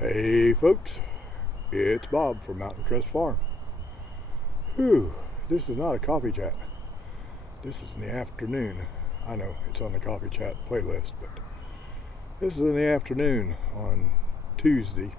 Hey folks, it's Bob from Mountain Crest Farm. Whew, this is not a coffee chat. This is in the afternoon. I know it's on the coffee chat playlist, but this is in the afternoon on Tuesday.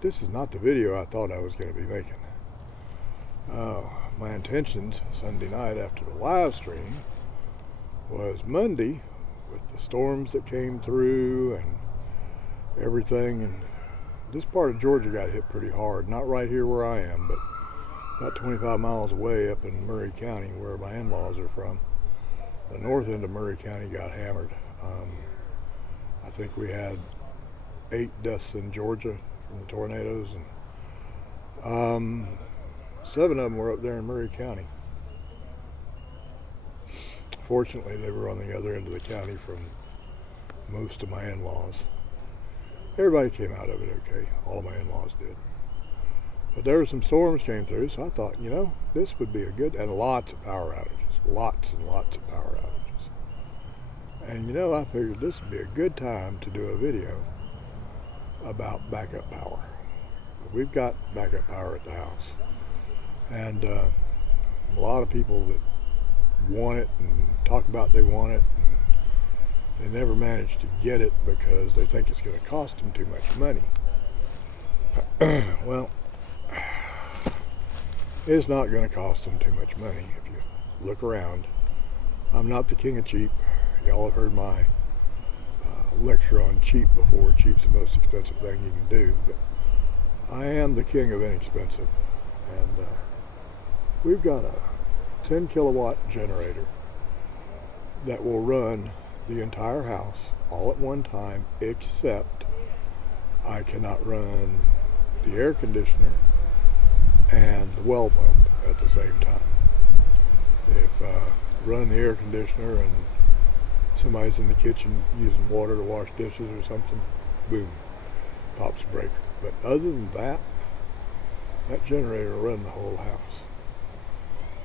This is not the video I thought I was going to be making. My intentions Sunday night after the live stream was Monday with the storms that came through and everything, and this part of Georgia got hit pretty hard. Not right here where I am, but about 25 miles away up in Murray County where my in-laws are from. The north end of Murray County got hammered. I think we had 8 deaths in Georgia from the tornadoes, and 7 of them were up there in Murray County. Fortunately, they were on the other end of the county from most of my in-laws. Everybody came out of it okay. All of my in-laws did. But there were some storms came through, so I thought, this would be a good, and lots of power outages. Lots and lots of power outages. And I figured this would be a good time to do a video about backup power. We've got backup power at the house. And a lot of people that want it and talk about they want it, they never manage to get it because they think it's going to cost them too much money. Well, it's not going to cost them too much money if you look around. I'm not the king of cheap. Y'all have heard my lecture on cheap before. Cheap's the most expensive thing you can do, but I am the king of inexpensive. And we've got a 10 kilowatt generator that will run the entire house all at one time, except I cannot run the air conditioner and the well pump at the same time. If running the air conditioner and somebody's in the kitchen using water to wash dishes or something, boom, pops a breaker. But other than that, that generator will run the whole house.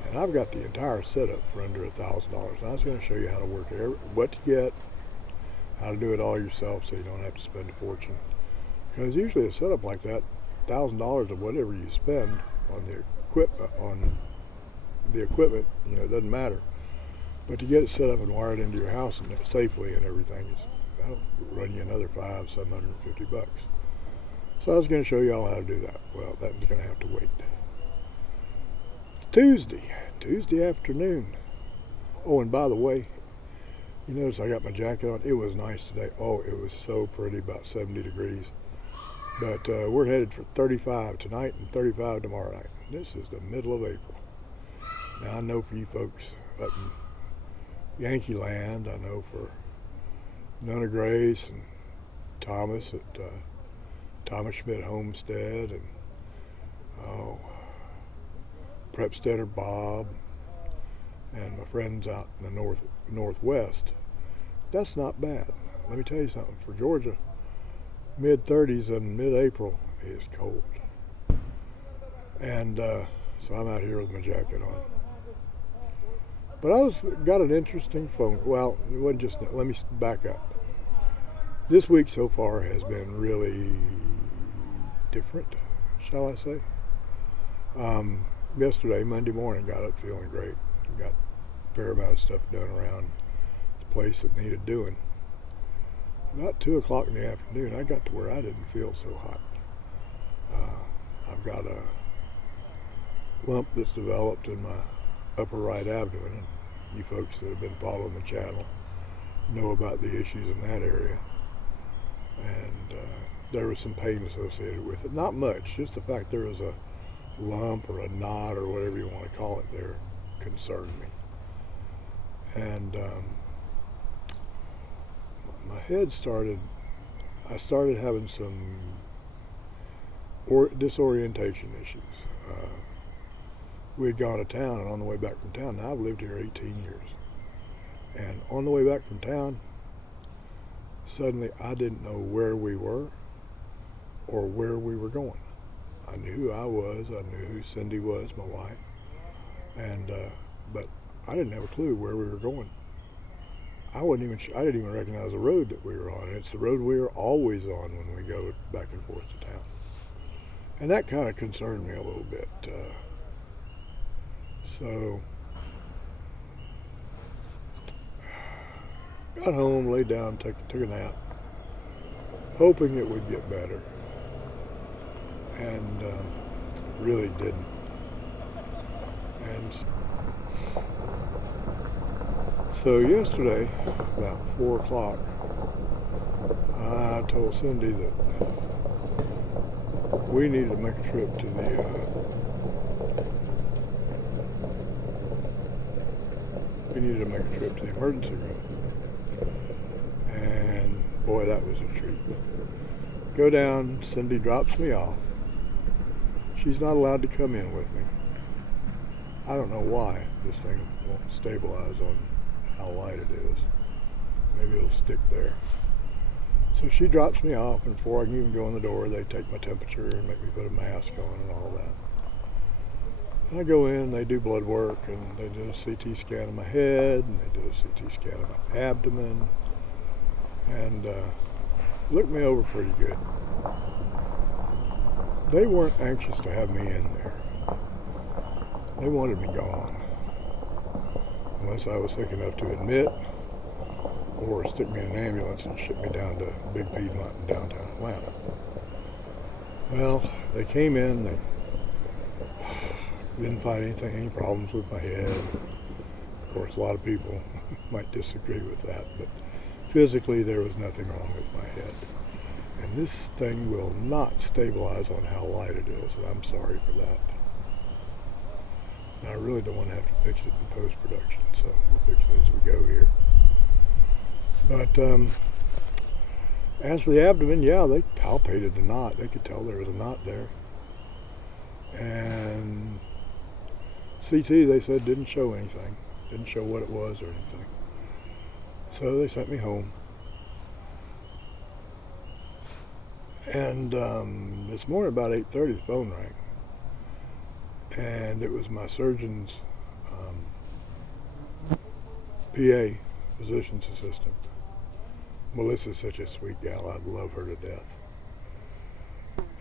And I've got the entire setup for under $1,000. And I was going to show you how to work it, what to get, how to do it all yourself so you don't have to spend a fortune. Because usually a setup like that, $1,000 of whatever you spend on the equipment, it doesn't matter. But to get it set up and wired into your house and safely and everything, that'll run you another $750. So I was going to show you all how to do that. Well, that's going to have to wait. Tuesday afternoon. Oh, and by the way, you notice I got my jacket on. It was nice today. Oh, it was so pretty, about 70 degrees. But we're headed for 35 tonight and 35 tomorrow night. This is the middle of April. Now, I know for you folks up in Yankee Land, I know for Nona Grace and Thomas at Thomas Schmidt Homestead, and Prepstetter Bob, and my friends out in the northwest. That's not bad. Let me tell you something. For Georgia, mid-30s and mid-April is cold. And so I'm out here with my jacket on. But got an interesting phone. Well, it wasn't just. Let me back up. This week so far has been really different, shall I say? Yesterday, Monday morning, got up feeling great. Got a fair amount of stuff done around the place that needed doing. About 2 o'clock in the afternoon, I got to where I didn't feel so hot. I've got a lump that's developed in my upper right abdomen. And you folks that have been following the channel know about the issues in that area. And there was some pain associated with it. Not much, just the fact there was a lump or a knot or whatever you want to call it there concerned me. And my head I started having some disorientation issues. We had gone to town, and on the way back from town, now I've lived here 18 years. And on the way back from town, suddenly I didn't know where we were or where we were going. I knew who I was. I knew who Cindy was, my wife. And but I didn't have a clue where we were going. I didn't even recognize the road that we were on. And it's the road we are always on when we go back and forth to town. And that kind of concerned me a little bit. So got home, laid down, took a nap, hoping it would get better. And really didn't. And so yesterday, about 4 o'clock, I told Cindy that we needed to make a trip to the emergency room. And boy, that was a treat. Go down, Cindy drops me off. She's not allowed to come in with me. I don't know why this thing won't stabilize on how light it is. Maybe it'll stick there. So she drops me off, and before I can even go in the door, they take my temperature and make me put a mask on and all that. And I go in, they do blood work, and they did a CT scan of my head, and they did a CT scan of my abdomen, and looked me over pretty good. They weren't anxious to have me in there. They wanted me gone, unless I was sick enough to admit, or stick me in an ambulance and ship me down to Big Piedmont in downtown Atlanta. Well, they came in, they didn't find any problems with my head. Of course, a lot of people might disagree with that, but physically there was nothing wrong with my head. And this thing will not stabilize on how light it is, and I'm sorry for that. And I really don't want to have to fix it in post-production, so we're fixing it as we go here. But as for the abdomen, yeah, they palpated the knot. They could tell there was a knot there. And CT, they said, didn't show anything. Didn't show what it was or anything. So they sent me home. And this morning about 8:30, the phone rang. And it was my surgeon's PA, physician's assistant. Melissa's such a sweet gal. I love her to death.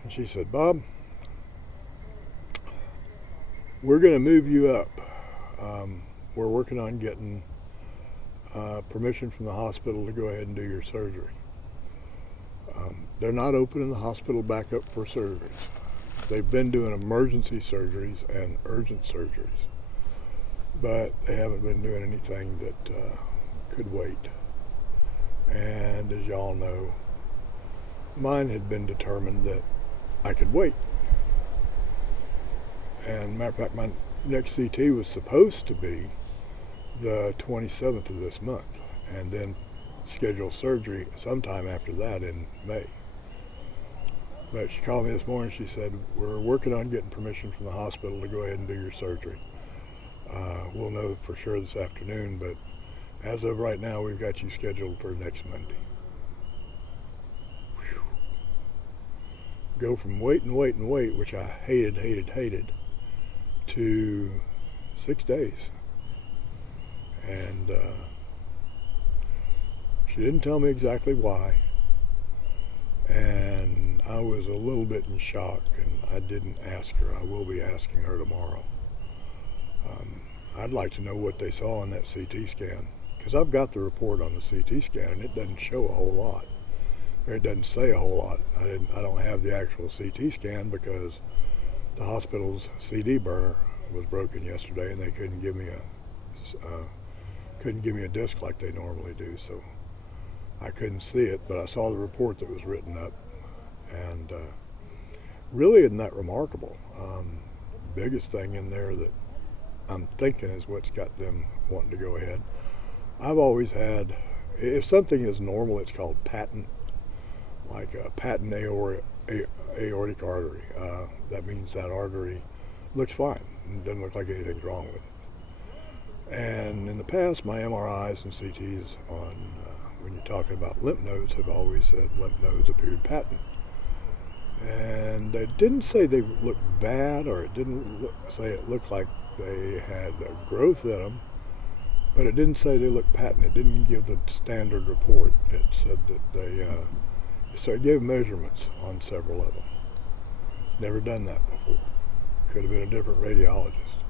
And she said, Bob, we're going to move you up. We're working on getting permission from the hospital to go ahead and do your surgery. They're not opening the hospital back up for surgeries. They've been doing emergency surgeries and urgent surgeries, but they haven't been doing anything that could wait. And as y'all know, mine had been determined that I could wait. And matter of fact, my next CT was supposed to be the 27th of this month, and then schedule surgery sometime after that in May. But she called me this morning. She said, we're working on getting permission from the hospital to go ahead and do your surgery. We'll know for sure this afternoon, but as of right now, we've got you scheduled for next Monday. Whew. Go from wait, which I hated, to 6 days. And she didn't tell me exactly why. And I was a little bit in shock, and I didn't ask her. I will be asking her tomorrow. I'd like to know what they saw in that CT scan, because I've got the report on the CT scan, and it doesn't show a whole lot. Or it doesn't say a whole lot. I don't have the actual CT scan because the hospital's CD burner was broken yesterday, and they couldn't give me a disc like they normally do, so I couldn't see it, but I saw the report that was written up, and really isn't that remarkable. Biggest thing in there that I'm thinking is what's got them wanting to go ahead. I've always had, if something is normal, it's called patent, like a patent aortic artery. That means that artery looks fine. It doesn't look like anything's wrong with it. And in the past, my MRIs and CTs on when you're talking about lymph nodes have always said lymph nodes appeared patent. And they didn't say they looked bad, or it didn't say it looked like they had a growth in them. But it didn't say they looked patent. It didn't give the standard report. It said that so it gave measurements on several of them. Never done that before. Could have been a different radiologist.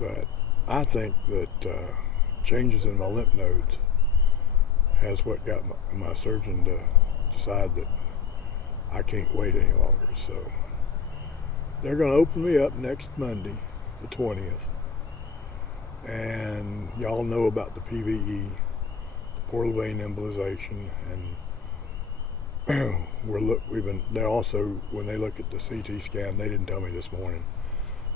But I think that changes in my lymph nodes has what got my surgeon to decide that I can't wait any longer. So they're going to open me up next Monday, the 20th. And y'all know about the PVE, the portal vein embolization, and they're also, when they look at the CT scan, they didn't tell me this morning,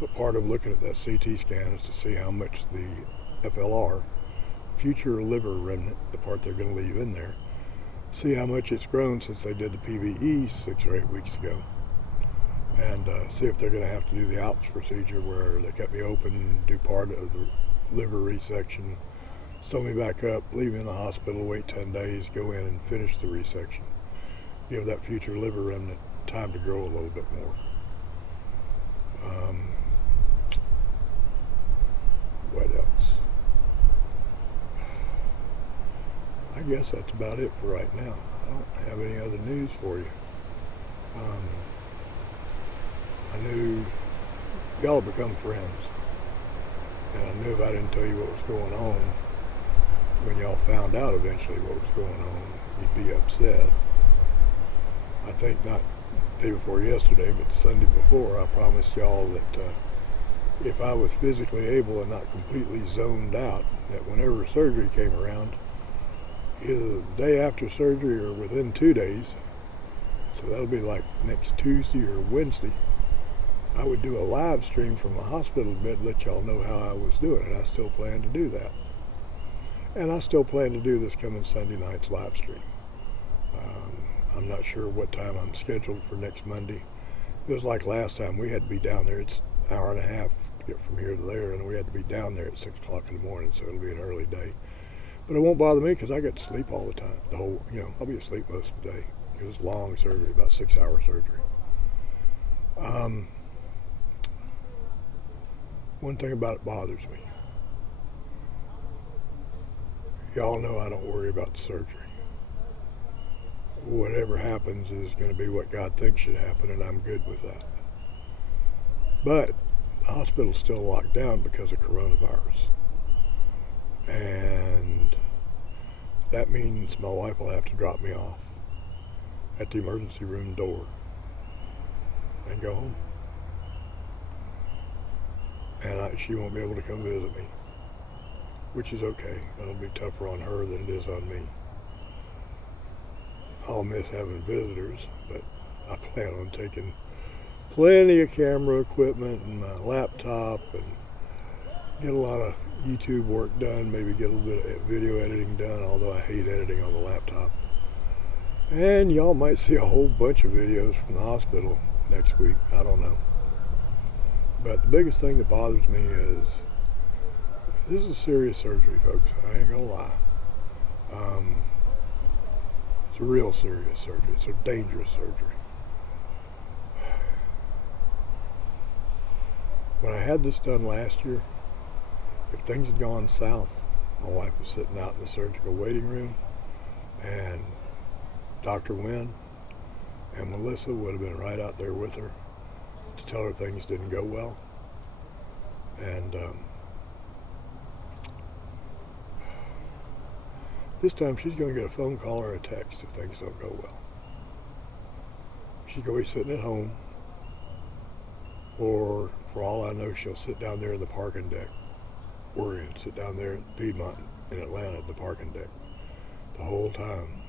but part of looking at that CT scan is to see how much the FLR, future liver remnant, the part they're going to leave in there, see how much it's grown since they did the PVE 6 or 8 weeks ago, and see if they're going to have to do the ALPS procedure where they cut me open, do part of the liver resection, sew me back up, leave me in the hospital, wait 10 days, go in and finish the resection. Give that future liver remnant time to grow a little bit more. What else? I guess that's about it for right now. I don't have any other news for you. I knew y'all have become friends. And I knew if I didn't tell you what was going on, when y'all found out eventually what was going on, you'd be upset. I think not the day before yesterday, but the Sunday before, I promised y'all that if I was physically able and not completely zoned out, that whenever surgery came around, either the day after surgery or within 2 days, so that'll be like next Tuesday or Wednesday, I would do a live stream from a hospital bed, let y'all know how I was doing, and I still plan to do that. And I still plan to do this coming Sunday night's live stream. I'm not sure what time I'm scheduled for next Monday. It was like last time, we had to be down there. It's an hour and a half to get from here to there, and we had to be down there at 6 o'clock in the morning, so it'll be an early day. But it won't bother me because I get to sleep all the time. I'll be asleep most of the day because it's long surgery, about 6-hour surgery. One thing about it bothers me. Y'all know I don't worry about the surgery. Whatever happens is going to be what God thinks should happen, and I'm good with that. But the hospital's still locked down because of coronavirus. And that means my wife will have to drop me off at the emergency room door and go home. And she won't be able to come visit me, which is okay. It'll be tougher on her than it is on me. I'll miss having visitors, but I plan on taking plenty of camera equipment and my laptop and get a lot of YouTube work done, maybe get a little bit of video editing done, although I hate editing on the laptop. And y'all might see a whole bunch of videos from the hospital next week. I don't know. But the biggest thing that bothers me is this is serious surgery, folks. I ain't gonna lie. It's a real serious surgery. It's a dangerous surgery. When I had this done last year, if things had gone south, my wife was sitting out in the surgical waiting room, and Dr. Wynn and Melissa would have been right out there with her to tell her things didn't go well. And this time she's going to get a phone call or a text if things don't go well. She's going to be sitting at home, or for all I know, she'll sit down there in the parking deck, worrying, sit down there at Piedmont in Atlanta at the parking deck the whole time,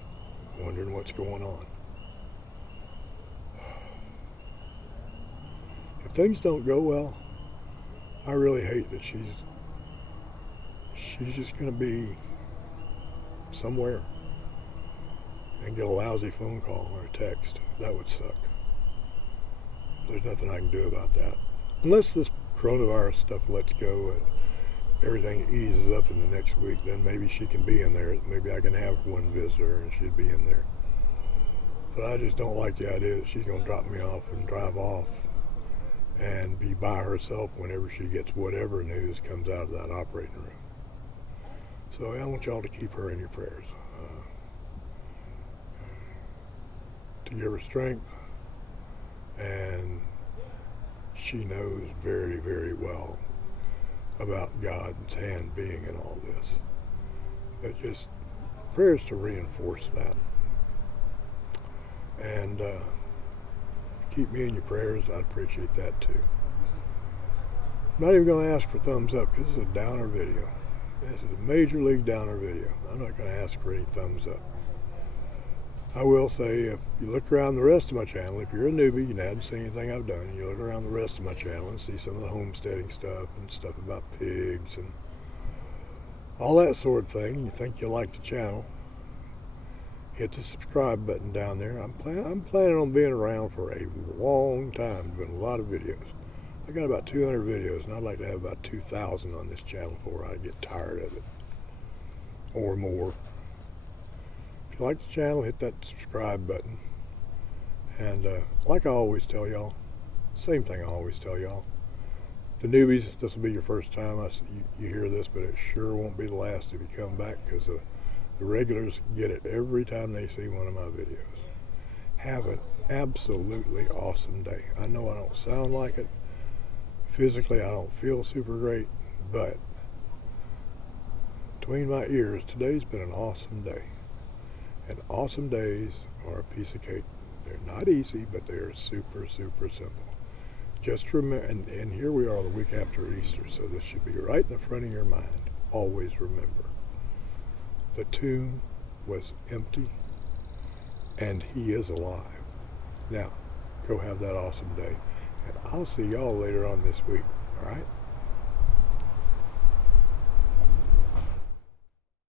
wondering what's going on. If things don't go well, I really hate that she's just going to be somewhere and get a lousy phone call or a text. That would suck. There's nothing I can do about that. Unless this coronavirus stuff lets go, everything eases up in the next week, then maybe she can be in there. Maybe I can have one visitor and she'd be in there. But I just don't like the idea that she's going to drop me off and drive off and be by herself whenever she gets whatever news comes out of that operating room. So I want y'all to keep her in your prayers. To give her strength, and she knows very, very well about God's hand being in all this. But just prayers to reinforce that. And keep me in your prayers. I'd appreciate that too. I'm not even going to ask for thumbs up because this is a downer video. This is a major league downer video. I'm not going to ask for any thumbs up. I will say, if you look around the rest of my channel, if you're a newbie and hadn't seen anything I've done, you look around the rest of my channel and see some of the homesteading stuff and stuff about pigs and all that sort of thing, and you think you like the channel, hit the subscribe button down there. I'm planning on being around for a long time, doing a lot of videos. I got about 200 videos, and I'd like to have about 2,000 on this channel before I get tired of it, or more. If you like the channel, hit that subscribe button. And like I always tell y'all, same thing I always tell y'all, the newbies, this will be your first time you hear this, but it sure won't be the last if you come back, because the regulars get it every time they see one of my videos. Have an absolutely awesome day. I know I don't sound like it. Physically, I don't feel super great, but between my ears, today's been an awesome day. And awesome days are a piece of cake. They're not easy, but they are super, super simple. Just remember, and here we are the week after Easter, so this should be right in the front of your mind. Always remember, the tomb was empty, and he is alive. Now, go have that awesome day, and I'll see y'all later on this week, all right?